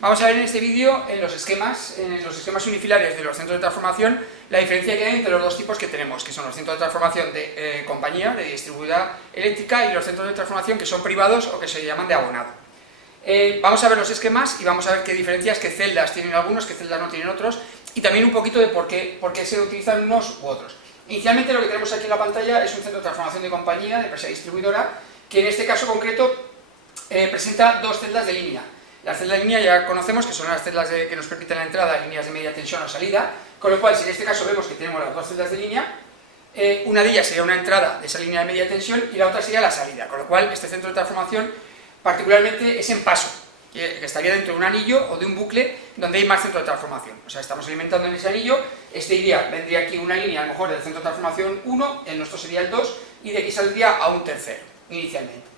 Vamos a ver en este vídeo, en los esquemas unifilares de los centros de transformación, la diferencia que hay entre los dos tipos que tenemos, que son los centros de transformación de compañía, de distribuidora eléctrica, y los centros de transformación que son privados o que se llaman de abonado. Vamos a ver los esquemas y vamos a ver qué diferencias, qué celdas tienen algunos, qué celdas no tienen otros, y también un poquito de por qué se utilizan unos u otros. Inicialmente lo que tenemos aquí en la pantalla es un centro de transformación de compañía, de empresa distribuidora, que en este caso concreto presenta dos celdas de línea. Las celdas de línea ya conocemos que son las celdas que nos permiten la entrada a líneas de media tensión o salida, con lo cual si en este caso vemos que tenemos las dos celdas de línea, una de ellas sería una entrada de esa línea de media tensión y la otra sería la salida, con lo cual este centro de transformación particularmente es en paso, que estaría dentro de un anillo o de un bucle donde hay más centro de transformación. O sea, estamos alimentando en ese anillo, vendría aquí una línea a lo mejor del centro de transformación 1, el nuestro sería el 2, y de aquí saldría a un tercero, inicialmente.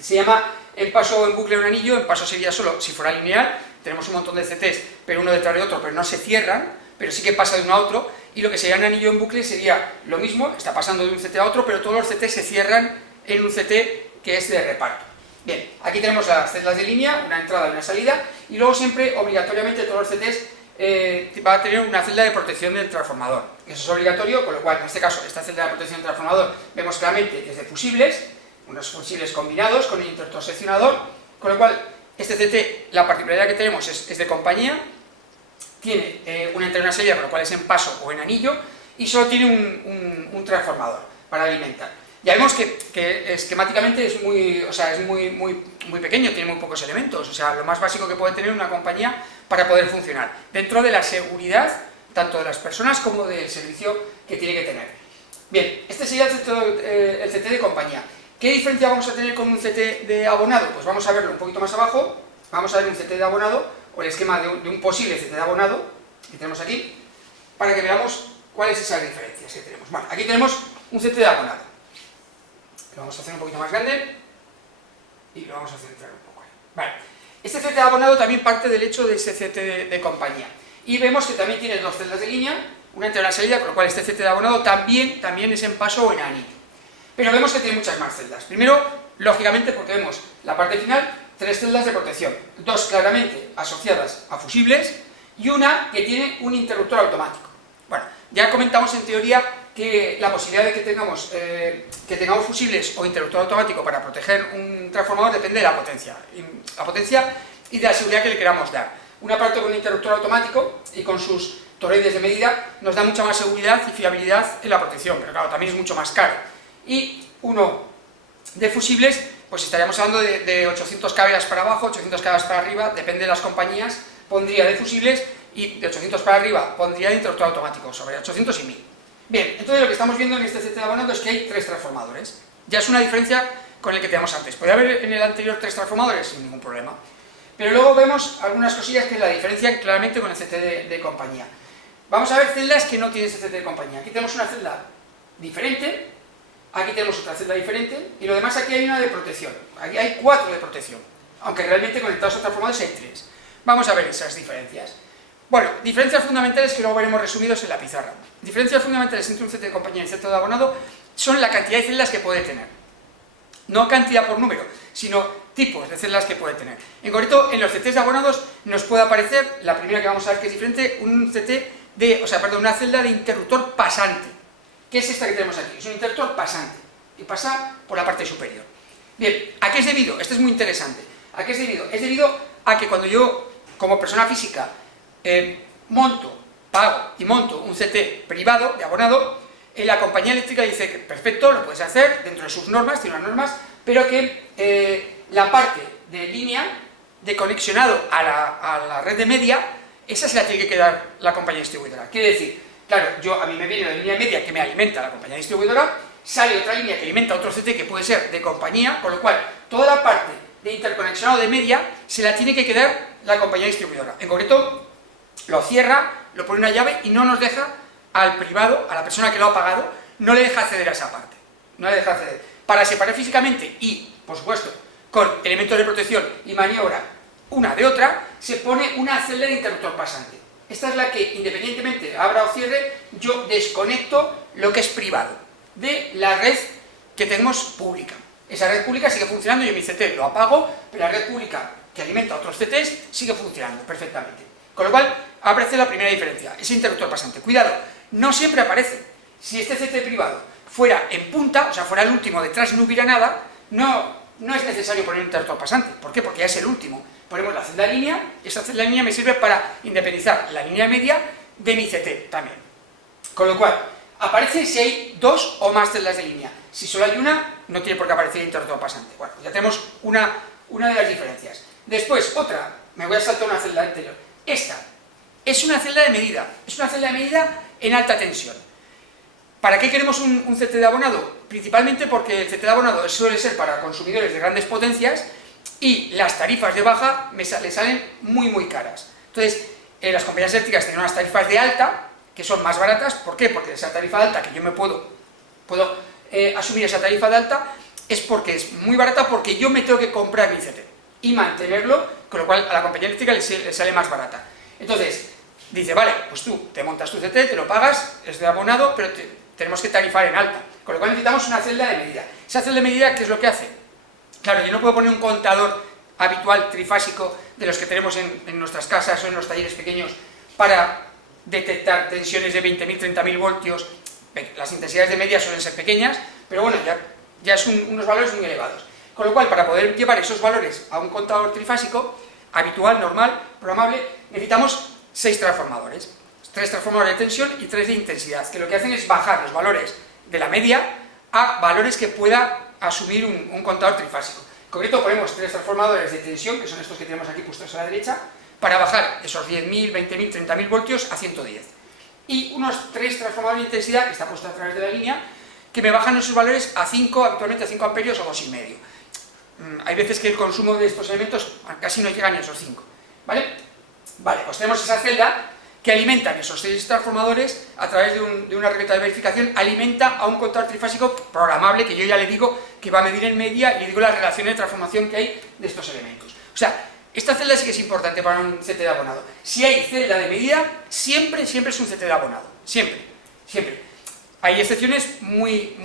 Se llama en paso o en bucle un anillo, en paso sería solo si fuera lineal, tenemos un montón de CTs, pero uno detrás de otro, pero no se cierran, pero sí que pasa de uno a otro, y lo que sería un anillo en bucle sería lo mismo, está pasando de un CT a otro, pero todos los CTs se cierran en un CT que es de reparto. Bien, aquí tenemos las celdas de línea, una entrada y una salida, y luego siempre, obligatoriamente, todos los CTs va a tener una celda de protección del transformador. Eso es obligatorio, con lo cual, en este caso, esta celda de protección del transformador, vemos claramente que es de fusibles, unos fusibles combinados con el interruptor seccionador, con lo cual, este CT, la particularidad que tenemos es de compañía, tiene una entrada y una salida, con lo cual es en paso o en anillo, y solo tiene un transformador para alimentar. Ya vemos que esquemáticamente es muy pequeño, tiene muy pocos elementos, o sea, lo más básico que puede tener una compañía para poder funcionar, dentro de la seguridad, tanto de las personas como del servicio que tiene que tener. Bien, este sería el CT de compañía. ¿Qué diferencia vamos a tener con un CT de abonado? Pues vamos a verlo un poquito más abajo, vamos a ver un CT de abonado, o el esquema de un posible CT de abonado, que tenemos aquí, para que veamos cuáles son esas diferencias que tenemos. Bueno, aquí tenemos un CT de abonado. Lo vamos a hacer un poquito más grande y lo vamos a centrar un poco ahí. Vale. Este CT de abonado también parte del hecho de ese CT de compañía. Y vemos que también tiene dos celdas de línea, una entrada y una salida, con lo cual este CT de abonado también es en paso o en anillo. Pero vemos que tiene muchas más celdas. Primero, lógicamente, porque vemos la parte final, tres celdas de protección. Dos claramente asociadas a fusibles y una que tiene un interruptor automático. Bueno, ya comentamos en teoría que la posibilidad de que tengamos fusibles o interruptor automático para proteger un transformador depende de la potencia y de la seguridad que le queramos dar. Un aparato con un interruptor automático y con sus toroides de medida nos da mucha más seguridad y fiabilidad en la protección, pero claro, también es mucho más caro. Y uno de fusibles, pues estaríamos hablando de 800 kVA para abajo, 800 kVA para arriba, depende de las compañías, pondría de fusibles, y de 800 para arriba pondría de interruptor automático, sobre 800 y 1000. Bien, entonces lo que estamos viendo en este CT de abonado es que hay tres transformadores. Ya es una diferencia con el que teníamos antes. Podría haber en el anterior tres transformadores sin ningún problema. Pero luego vemos algunas cosillas que la diferencian claramente con el CT de compañía. Vamos a ver celdas que no tienen ese CT de compañía. Aquí tenemos una celda diferente, aquí tenemos otra celda diferente, y lo demás aquí hay una de protección. Aquí hay 4 de protección, aunque realmente conectados a transformadores hay 3. Vamos a ver esas diferencias. Bueno, diferencias fundamentales que luego veremos resumidos en la pizarra. Diferencias fundamentales entre un CT de compañía y un CT de abonado son la cantidad de celdas que puede tener. No cantidad por número, sino tipos de celdas que puede tener. En concreto, en los CTs de abonados nos puede aparecer, la primera que vamos a ver que es diferente, una celda de interruptor pasante. ¿Qué es esta que tenemos aquí? Es un interruptor pasante, que pasa por la parte superior. Bien, ¿a qué es debido? Esto es muy interesante. ¿A qué es debido? Es debido a que cuando yo, como persona física, pago y monto un CT privado de abonado, la compañía eléctrica dice que perfecto, lo puedes hacer dentro de sus normas, tiene unas normas, pero que la parte de línea de conexionado a la red de media, esa se la tiene que quedar la compañía distribuidora. Quiere decir, claro, a mí me viene la línea media que me alimenta la compañía distribuidora, sale otra línea que alimenta otro CT que puede ser de compañía, con lo cual toda la parte de interconexionado de media se la tiene que quedar la compañía distribuidora. En concreto, lo cierra, lo pone una llave y no nos deja al privado, a la persona que lo ha pagado, no le deja acceder a esa parte. No le deja acceder. Para separar físicamente y, por supuesto, con elementos de protección y maniobra una de otra, se pone una celda de interruptor pasante. Esta es la que, independientemente abra o cierre, yo desconecto lo que es privado de la red que tenemos pública. Esa red pública sigue funcionando, yo mi CT lo apago, pero la red pública que alimenta a otros CTs, sigue funcionando perfectamente. Con lo cual, aparece la primera diferencia, ese interruptor pasante. Cuidado, no siempre aparece. Si este CT privado fuera en punta, o sea, fuera el último, detrás no hubiera nada, no es necesario poner un interruptor pasante. ¿Por qué? Porque ya es el último. Ponemos la celda línea, y esa celda línea me sirve para independizar la línea media de mi CT también. Con lo cual, aparece si hay dos o más celdas de línea. Si solo hay una, no tiene por qué aparecer el interruptor pasante. Bueno, ya tenemos una de las diferencias. Después, otra, me voy a saltar una celda anterior. Esta es una celda de medida, es una celda de medida en alta tensión. ¿Para qué queremos un CT de abonado? Principalmente porque el CT de abonado suele ser para consumidores de grandes potencias y las tarifas de baja le salen muy caras. Entonces, las compañías eléctricas tienen unas tarifas de alta, que son más baratas. ¿Por qué? Porque esa tarifa de alta, que yo me puedo asumir esa tarifa de alta, es porque es muy barata, porque yo me tengo que comprar mi CT y mantenerlo, con lo cual a la compañía eléctrica le sale más barata. Entonces, dice, vale, pues tú te montas tu CT, te lo pagas, es de abonado, pero tenemos que tarifar en alta, con lo cual necesitamos una celda de medida. Esa celda de medida, ¿qué es lo que hace? Claro, yo no puedo poner un contador habitual trifásico de los que tenemos en nuestras casas o en los talleres pequeños para detectar tensiones de 20.000, 30.000 voltios. Las intensidades de media suelen ser pequeñas, pero bueno, ya son unos valores muy elevados. Con lo cual, para poder llevar esos valores a un contador trifásico, habitual, normal, programable, necesitamos 6 transformadores. 3 transformadores de tensión y 3 de intensidad, que lo que hacen es bajar los valores de la media a valores que pueda asumir un contador trifásico. En concreto, ponemos 3 transformadores de tensión, que son estos que tenemos aquí puestos a la derecha, para bajar esos 10.000, 20.000, 30.000 voltios a 110. Y unos 3 transformadores de intensidad, que está puesto a través de la línea, que me bajan esos valores a 5, habitualmente a 5 amperios o 2,5. Hay veces que el consumo de estos elementos casi no llega ni a esos 5. ¿Vale? Vale, pues tenemos esa celda que alimentan esos 6 transformadores a través de una regleta de verificación, alimenta a un contador trifásico programable, que yo ya le digo que va a medir en media, y le digo las relaciones de transformación que hay de estos elementos. O sea, esta celda sí que es importante para un CT de abonado. Si hay celda de medida, siempre es un CT de abonado. Siempre. Hay excepciones muy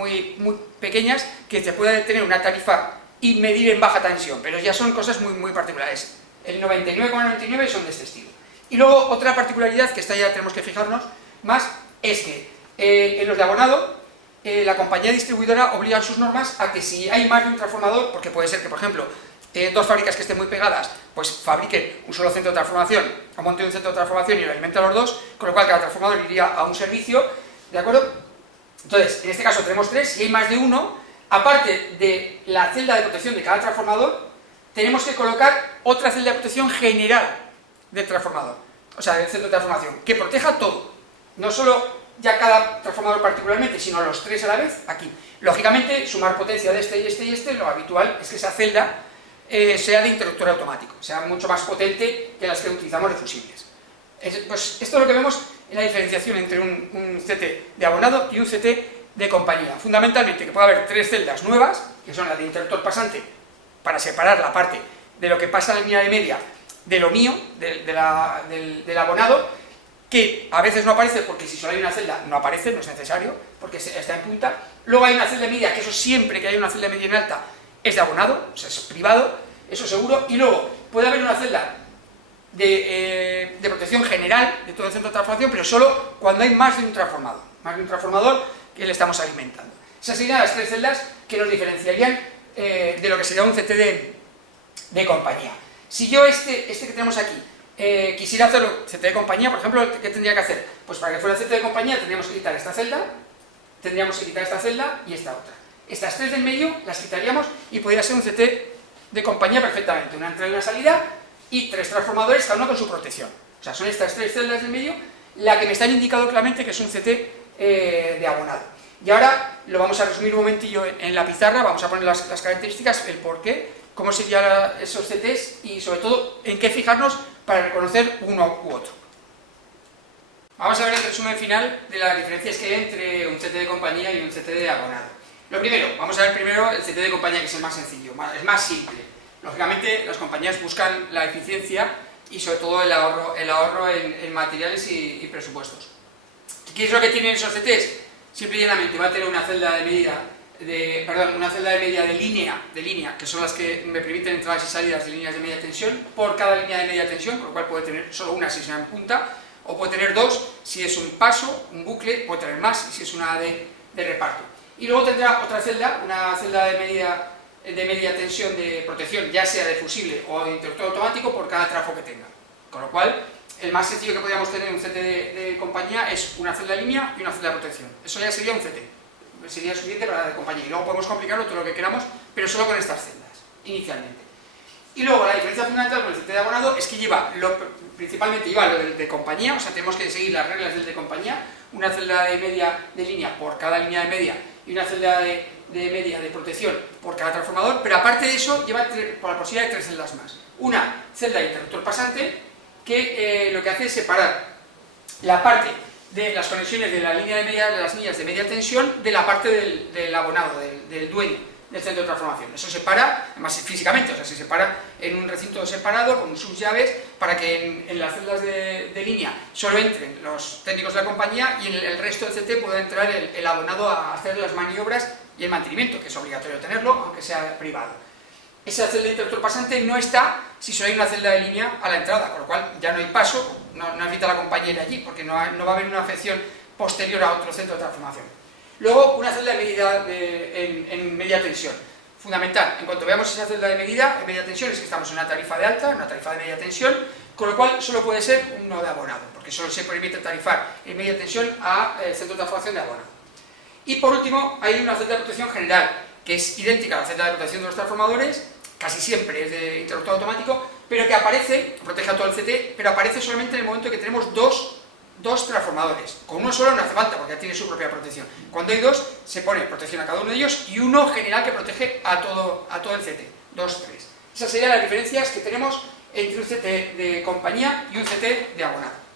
pequeñas que se puede tener una tarifa y medir en baja tensión, pero ya son cosas muy particulares. El 99,99 son de este estilo. Y luego otra particularidad, que esta ya tenemos que fijarnos más, es que en los de abonado, la compañía distribuidora obliga en sus normas a que si hay más de un transformador, porque puede ser que, por ejemplo, 2 fábricas que estén muy pegadas, pues fabriquen un solo centro de transformación, o monten un centro de transformación y lo alimenten a los dos, con lo cual cada transformador iría a un servicio, ¿de acuerdo? Entonces, en este caso tenemos 3, si hay más de uno, aparte de la celda de protección de cada transformador, tenemos que colocar otra celda de protección general del transformador, o sea, del centro de transformación, que proteja todo, no solo ya cada transformador particularmente, sino los 3 a la vez, aquí. Lógicamente, sumar potencia de este y este, lo habitual es que esa celda sea de interruptor automático, sea mucho más potente que las que utilizamos de fusibles. Pues esto es lo que vemos en la diferenciación entre un CT de abonado y un CT de compañía. Fundamentalmente, que puede haber 3 celdas nuevas, que son las de interruptor pasante, para separar la parte de lo que pasa en la línea de media de lo mío, del abonado, que a veces no aparece porque si solo hay una celda no aparece, no es necesario, porque está en punta. Luego hay una celda de media, que eso siempre que hay una celda de media en alta es de abonado, o sea, es privado, eso seguro. Y luego puede haber una celda de protección general de todo el centro de transformación, pero solo cuando hay más de un transformador que le estamos alimentando. Esas serían las 3 celdas que nos diferenciarían de lo que sería un CT de compañía. Si yo este que tenemos aquí quisiera hacerlo CT de compañía, por ejemplo, ¿qué tendría que hacer? Pues para que fuera CT de compañía tendríamos que quitar esta celda, y esta otra. Estas 3 del medio las quitaríamos y podría ser un CT de compañía perfectamente, una entrada y una salida y 3 transformadores, cada uno con su protección. O sea, son estas 3 celdas del medio la que me están indicando claramente que es un CT de abonado. Y ahora lo vamos a resumir un momentillo en la pizarra, vamos a poner las características, el porqué, cómo serían esos CTs y sobre todo en qué fijarnos para reconocer uno u otro. Vamos a ver el resumen final de las diferencias que hay entre un CT de compañía y un CT de abonado. Lo primero, vamos a ver primero el CT de compañía, que es el más sencillo, es más simple. Lógicamente las compañías buscan la eficiencia y sobre todo el ahorro en materiales y presupuestos. ¿Qué es lo que tienen esos CTs? Simple y llanamente va a tener una celda de medida una celda de media de línea, que son las que me permiten entradas y salidas de líneas de media tensión, por cada línea de media tensión, con lo cual puede tener solo una si es una en punta, o puede tener dos si es un paso, un bucle, puede tener más si es una de reparto. Y luego tendrá otra celda, una celda de media tensión de protección, ya sea de fusible o de interruptor automático, por cada trafo que tenga. Con lo cual, el más sencillo que podríamos tener en un CT de compañía es una celda de línea y una celda de protección. Eso ya sería un CT, sería suficiente para la de compañía. Y luego podemos complicarlo todo lo que queramos, pero solo con estas celdas, inicialmente. Y luego la diferencia fundamental con el CT de abonado es que principalmente lleva lo de compañía, o sea, tenemos que seguir las reglas del de compañía, una celda de media de línea por cada línea de media y una celda de media de protección por cada transformador, pero aparte de eso lleva por la posibilidad de tres celdas más. Una celda de interruptor pasante, que lo que hace es separar la parte de las conexiones de la línea de media, de las líneas de media tensión, de la parte del abonado, del dueño del centro de transformación. Eso se separa, además físicamente, o sea, se separa en un recinto separado con sus llaves para que en las celdas de línea solo entren los técnicos de la compañía y en el resto del CT pueda entrar el abonado a hacer las maniobras y el mantenimiento, que es obligatorio tenerlo, aunque sea privado. Esa celda de interruptor pasante no está si solo hay una celda de línea a la entrada, con lo cual ya no hay paso, no necesita la compañía ir allí, porque no va a haber una afección posterior a otro centro de transformación. Luego, una celda de medida en media tensión. Fundamental, en cuanto veamos esa celda de medida en media tensión, es que estamos en una tarifa de alta, una tarifa de media tensión, con lo cual solo puede ser un nodo de abonado, porque solo se permite tarifar en media tensión a centro de transformación de abonado. Y por último, hay una celda de protección general, que es idéntica a la celda de protección de los transformadores, casi siempre es de interruptor automático, pero que aparece, protege a todo el CT, pero aparece solamente en el momento que tenemos dos transformadores. Con uno solo no hace falta, porque ya tiene su propia protección. Cuando hay dos, se pone protección a cada uno de ellos y uno general que protege a todo el CT. 2, 3. Esas serían las diferencias que tenemos entre un CT de compañía y un CT de abonado.